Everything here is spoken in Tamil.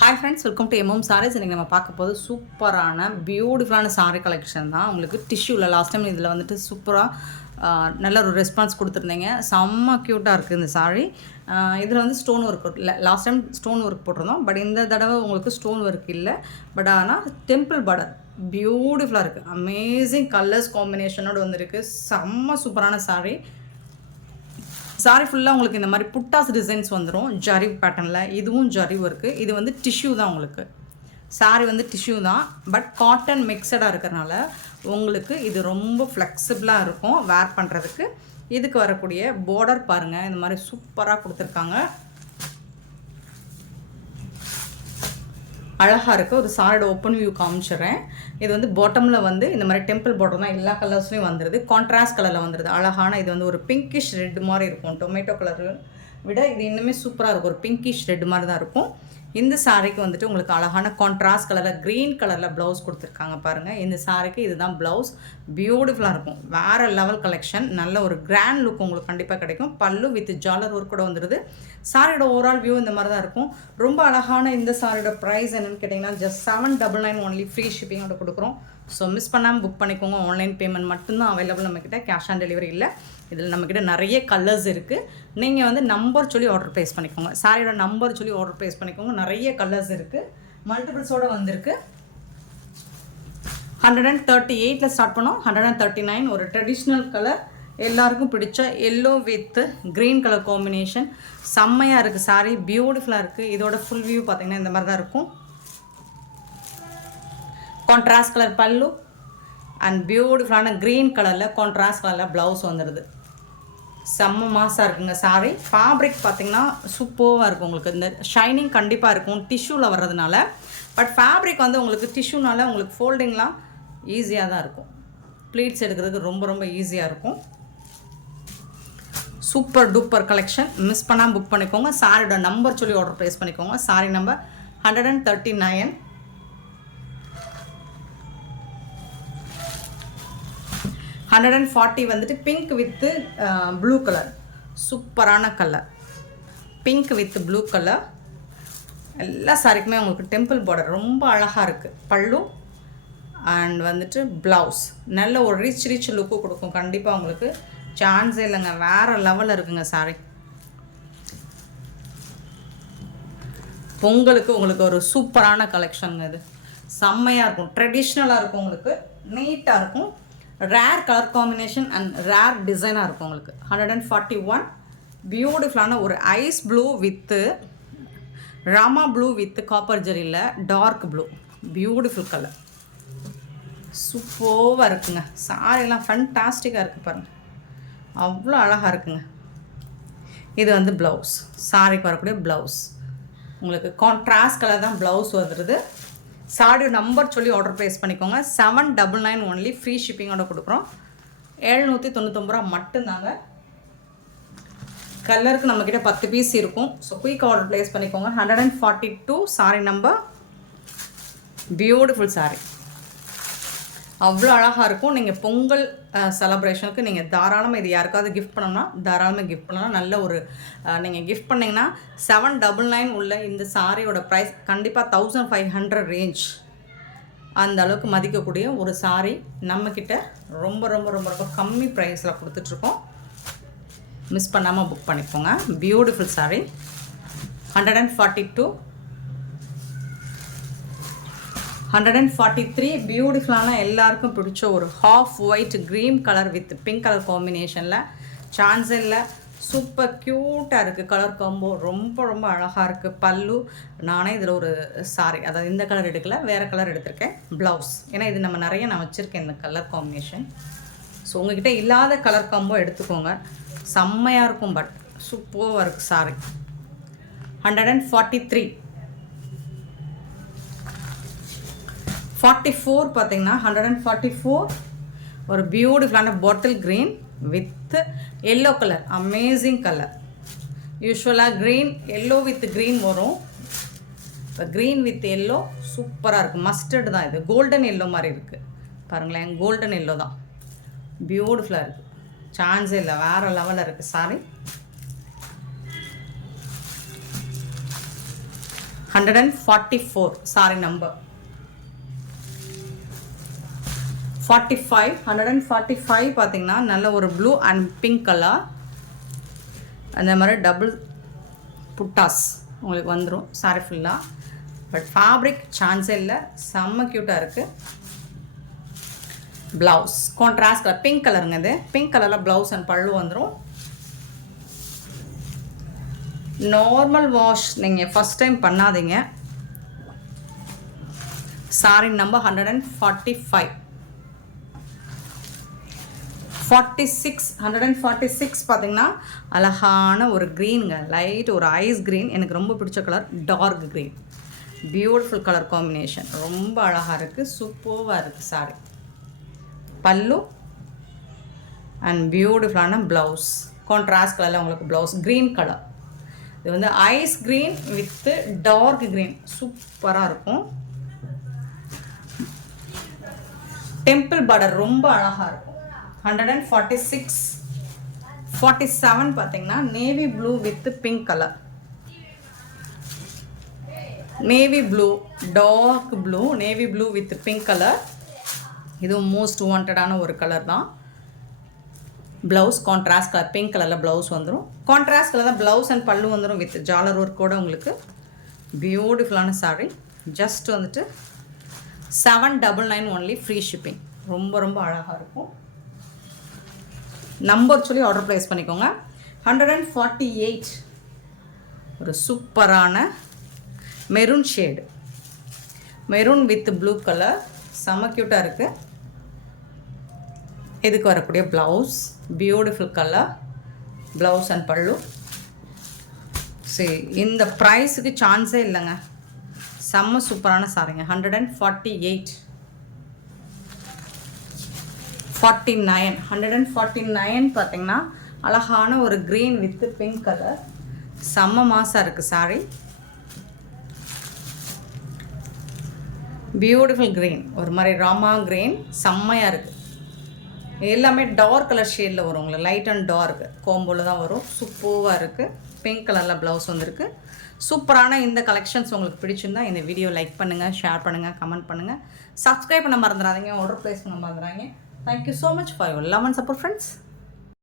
Hi friends, welcome to MM sarees. இன்றைக்கி நம்ம பார்க்க போது சூப்பரான பியூட்டிஃபுல்லான சாரீ கலெக்ஷன் தான். உங்களுக்கு டிஷ்யூவில் லாஸ்ட் டைம் இதில் வந்துட்டு சூப்பராக நல்ல ஒரு ரெஸ்பான்ஸ் கொடுத்துருந்தீங்க. செம்ம க்யூட்டாக இருக்குது இந்த சாரீ. இதில் வந்து ஸ்டோன் ஒர்க் இல்லை, லாஸ்ட் டைம் ஸ்டோன் ஒர்க் போட்டிருந்தோம். பட் இந்த தடவை உங்களுக்கு ஸ்டோன் ஒர்க் இல்லை. பட் ஆனால் டெம்பிள் பார்டர் பியூட்டிஃபுல்லாக இருக்குது. அமேசிங் கலர்ஸ் காம்பினேஷனோடு வந்துருக்கு. செம்ம சூப்பரான சாரீ. சாரி ஃபுல்லாக உங்களுக்கு இந்த மாதிரி புட்டாஸ் டிசைன்ஸ் வந்துடும் ஜரி பேட்டர்னில். இதுவும் ஜரி ஒர்க்கு. இது வந்து டிஷ்யூ தான். உங்களுக்கு சாரி வந்து டிஷ்யூ தான், பட் காட்டன் மிக்சடாக இருக்கிறனால உங்களுக்கு இது ரொம்ப ஃப்ளெக்சிபிளாக இருக்கும் வேர் பண்ணுறதுக்கு. இதுக்கு வரக்கூடிய பார்டர் பாருங்கள், இந்த மாதிரி சூப்பராக கொடுத்துருக்காங்க. அழகாக இருக்குது. ஒரு சாரியோட ஓப்பன் வியூ காமிச்சிடுறேன். இது வந்து பாட்டமில் வந்து இந்த மாதிரி டெம்பிள் பார்டர் தான், எல்லா கலர்ஸ்லையும் வந்துடுது. கான்ட்ராஸ்ட் கலரில் வந்துடுது. அழகான இது வந்து ஒரு பிங்கிஷ் ரெட் மாதிரி இருக்கும். டொமேட்டோ கலரு விட இது இன்னுமே சூப்பராக இருக்கும். ஒரு பிங்கிஷ் ரெட் மாதிரி தான் இருக்கும். இந்த சாரிக்கு வந்துட்டு உங்களுக்கு அழகான கான்ட்ராஸ்ட் கலரில் க்ரீன் கலரில் ப்ளவுஸ் கொடுத்துருக்காங்க பாருங்கள். இந்த சாரிக்கு இதுதான் ப்ளவுஸ். பியூட்டிஃபுல்லாக இருக்கும். வேறு லெவல் கலெக்ஷன். நல்ல ஒரு கிராண்ட் லுக் உங்களுக்கு கண்டிப்பாக கிடைக்கும். பல்லு வித் ஜாலர் ஒர்க் கூட வந்துடுது. சாரியோட ஓவரால் வியூ இந்த மாதிரி தான் இருக்கும். ரொம்ப அழகான இந்த சாரியோட ப்ரைஸ் என்னென்னு கேட்டிங்கன்னா ஜஸ்ட் 799 ஒன்லி. ஃப்ரீ ஷிப்பிங்கோட கொடுக்குறோம். ஸோ மிஸ் பண்ணாமல் புக் பண்ணிக்கோங்க. ஆன்லைன் பேமெண்ட் மட்டும்தான் அவைலபிள் நம்மக்கிட்ட. கேஷ் ஆன் டெலிவரி இல்லை. இதில் நம்மக்கிட்ட நிறைய கலர்ஸ் இருக்குது. நீங்கள் வந்து நம்பர் சொல்லி ஆர்டர் ப்ளேஸ் பண்ணிக்கோங்க. சாரியோட நம்பர் சொல்லி ஆர்டர் ப்ளேஸ் பண்ணிக்கோங்க. நிறைய கலர்ஸ் இருக்குது. மல்டிபிள்ஸோடு வந்திருக்கு. 138 ஸ்டார்ட் பண்ணோம். 139 ஒரு ட்ரெடிஷ்னல் கலர். எல்லாருக்கும் பிடிச்ச yellow with green colour combination. செம்மையாக இருக்குது சாரி. பியூட்டிஃபுல்லாக இருக்குது. இதோட ஃபுல் வியூ பார்த்திங்கன்னா இந்த மாதிரி தான் இருக்கும். கான்ட்ராஸ்ட் கலர் பல்லு அண்ட் பியூட்டிஃபுல்லான க்ரீன் கலரில் கான்ட்ராஸ்ட் கலரில் ப்ளவுஸ் வந்துடுது. செம்ம மாசாக இருக்குங்க சாரி. ஃபேப்ரிக் பார்த்திங்கன்னா சூப்பராக இருக்கும். உங்களுக்கு இந்த ஷைனிங் கண்டிப்பாக இருக்கும் டிஷ்யூவில் வர்றதுனால. பட் ஃபேப்ரிக் வந்து உங்களுக்கு டிஷ்யூனால உங்களுக்கு ஃபோல்டிங்லாம் ஈஸியாக தான் இருக்கும். ப்ளீட்ஸ் எடுக்கிறதுக்கு ரொம்ப ரொம்ப ஈஸியாக இருக்கும். Super duper collection. மிஸ் பண்ணாமல் புக் பண்ணிக்கோங்க. சாரியோட நம்பர் சொல்லி ஆர்டர் ப்ளேஸ் பண்ணிக்கோங்க. Sorry number 139. 140 வந்துட்டு பிங்க் வித்து ப்ளூ கலர். சூப்பரான colour. Pink with blue colour. எல்லா சாரிக்குமே உங்களுக்கு டெம்பிள் பார்டர் ரொம்ப அழகாக இருக்குது. பல்லு அண்ட் வந்துட்டு ப்ளவுஸ் நல்ல ஒரு ரிச் லுக்கு கொடுக்கும். கண்டிப்பாக உங்களுக்கு சான்ஸே இல்லைங்க. வேறு லெவலில் இருக்குங்க சாரி. பொங்கலுக்கு உங்களுக்கு ஒரு சூப்பரான கலெக்ஷனுங்க. இது செம்மையாக இருக்கும். ட்ரெடிஷ்னலாக இருக்கும். உங்களுக்கு நீட்டாக இருக்கும். Rare colour combination and rare டிசைனாக இருக்கும். உங்களுக்கு 141 பியூட்டிஃபுல்லான ஒரு ice blue with Rama blue with copper ஜெரியில் டார்க் ப்ளூ. Beautiful colour. சூப்பராக இருக்குங்க. சாரியெல்லாம் ஃபண்டாஸ்டிக்காக இருக்குது பாருங்கள். அவ்வளோ அழகாக இருக்குங்க. இது வந்து ப்ளவுஸ். சாரிக்கு வரக்கூடிய ப்ளவுஸ் உங்களுக்கு கான்ட்ராஸ்ட் கலர் தான் ப்ளவுஸ் வந்துடுது. சாரியோட நம்பர் சொல்லி ஆர்டர் ப்ளேஸ் பண்ணிக்கோங்க. 799 ஒன்லி. ஃப்ரீ ஷிப்பிங்கோட கொடுக்குறோம். 799 ரூபா மட்டும்தாங்க. கலருக்கு நம்மக்கிட்ட 10 பீஸ் இருக்கும். ஸோ குயிக் ஆர்டர் ப்ளேஸ் பண்ணிக்கோங்க. 142 சாரி நம்பர். Beautiful sorry. அவ்வளோ அழகாக இருக்கும். நீங்கள் பொங்கல் செலப்ரேஷனுக்கு நீங்கள் தாராளமாக இது யாருக்காவது கிஃப்ட் பண்ணோம்னா தாராளமாக கிஃப்ட் பண்ணலாம். நல்ல ஒரு நீங்கள் கிஃப்ட் பண்ணிங்கன்னா 799 உள்ள இந்த சாரியோட ப்ரைஸ் கண்டிப்பாக 1500 ரேஞ்ச். அந்த அளவுக்கு மதிக்கக்கூடிய ஒரு சாரி நம்மக்கிட்ட ரொம்ப ரொம்ப ரொம்ப ரொம்ப கம்மி ப்ரைஸில் கொடுத்துட்ருக்கோம். மிஸ் பண்ணாமல் புக் பண்ணிக்கோங்க. Beautiful sorry. 142 143 பியூட்டிஃபுல்லான எல்லாருக்கும் பிடிச்ச ஒரு half white green colour with pink colour காம்பினேஷனில். சான்ஸில் சூப்பர் க்யூட்டாக இருக்குது. கலர் காம்போ ரொம்ப ரொம்ப அழகாக இருக்குது. பல்லு நானே இதில் ஒரு சாரி, அதாவது இந்த கலர் எடுக்கல, வேறு கலர் எடுத்திருக்கேன். ப்ளவுஸ் ஏன்னா இது நம்ம நிறைய நான் வச்சுருக்கேன் இந்த கலர் காம்பினேஷன். ஸோ உங்கள்கிட்ட இல்லாத கலர் காம்போ எடுத்துக்கோங்க. செம்மையாக இருக்கும். பட் சூப்பராக இருக்குது சாரி. 143 44 பார்த்தீங்கன்னா 144 ஒரு பியூட்டிஃபுல்லான bottle green with yellow colour. Amazing colour. யூஸ்வலாக க்ரீன் எல்லோ வித் க்ரீன் வரும். இப்போ க்ரீன் வித் எல்லோ சூப்பராக இருக்குது. மஸ்டர்டு தான் இது. கோல்டன் எல்லோ மாதிரி இருக்குது பாருங்களேன். கோல்டன் எல்லோ தான். பியூட்டிஃபுல்லாக இருக்குது. சான்ஸே இல்லை. வேறு லெவலில் இருக்குது சாரி. 144 sorry number 45. 145 பார்த்தீங்கன்னா நல்ல ஒரு ப்ளூ அண்ட் பிங்க் கலர், அந்த மாதிரி டபுள் புட்டாஸ் உங்களுக்கு வந்துடும் சாரி ஃபுல்லாக. பட் ஃபேப்ரிக் சான்ஸே இல்லை, செம்ம க்யூட்டாக இருக்குது. ப்ளவுஸ் கான்ட்ராஸ்ட் கலர் பிங்க் கலருங்க, இது பிங்க் கலரில் ப்ளவுஸ் அண்ட் பல்லு வந்துடும். நார்மல் வாஷ் நீங்கள் ஃபஸ்ட் டைம் பண்ணாதீங்க. சாரி நம்பர் 145. 46. 146 பார்த்தீங்கன்னா அழகான ஒரு க்ரீனுங்க, லைட் ஒரு ஐஸ் க்ரீன், எனக்கு ரொம்ப பிடிச்ச colour dark green. Beautiful colour combination, ரொம்ப அழகாக இருக்குது, சூப்பராக இருக்குது சாரி. பல்லு அண்ட் பியூட்டிஃபுல்லான ப்ளவுஸ் கான்ட்ராஸ்ட் கலரில் உங்களுக்கு ப்ளவுஸ் க்ரீன் கலர். இது வந்து ice green with dark green, சூப்பராக இருக்கும். டெம்பிள் பார்டர் ரொம்ப அழகாக இருக்கும். 146. 47 பார்த்தீங்கன்னா navy blue with pink colour, navy blue dark blue, navy blue with pink colour. இதுவும் மோஸ்ட் வாண்டடான ஒரு கலர் தான். ப்ளவுஸ் கான்ட்ராஸ்ட் கலர் பிங்க் கலரில் ப்ளவுஸ் வந்துடும். கான்ட்ராஸ்ட் கலரில் ப்ளவுஸ் அண்ட் பல்லு வந்துடும் வித் ஜாலர் ஒர்க்கோட உங்களுக்கு பியூட்டிஃபுல்லான சாரீ. ஜஸ்ட் வந்துட்டு 799 ஒன்லி, ஃப்ரீ ஷிப்பிங். ரொம்ப ரொம்ப அழகாக இருக்கும். நம்பர் சொல்லி ஆர்டர் ப்ளேஸ் பண்ணிக்கோங்க. 148 ஒரு சூப்பரான maroon shade, maroon with blue colour, செம க்யூட்டாக இருக்குது. இதுக்கு வரக்கூடிய blouse beautiful colour, blouse and பல்லு. சரி, இந்த ப்ரைஸுக்கு சான்ஸே இல்லைங்க, செம்ம சூப்பரான சாரிங்க. 148. 49. 149 பார்த்தீங்கன்னா அழகான ஒரு க்ரீன் வித் பிங்க் கலர், செம்ம மாசாக இருக்குது சாரி. பியூட்டிஃபுல் க்ரீன், ஒரு மாதிரி ராமா க்ரீன், செம்மையாக இருக்குது. எல்லாமே டார்க் கலர் ஷேடில் வரும் உங்களுக்கு, லைட் அண்ட் டார்க் கோம்போவில் தான் வரும். சூப்பராக இருக்குது. பிங்க் கலரில் ப்ளவுஸ் வந்துருக்கு. சூப்பரான இந்த கலெக்ஷன்ஸ் உங்களுக்கு பிடிச்சிருந்தா இந்த வீடியோ லைக் பண்ணுங்கள், ஷேர் பண்ணுங்கள், கமெண்ட் பண்ணுங்கள், சப்ஸ்கிரைப் பண்ண மறந்துடாதீங்க, ஆர்டர் ப்ளேஸ் பண்ண மறந்துடாதீங்க. Thank you so much for your love and support friends.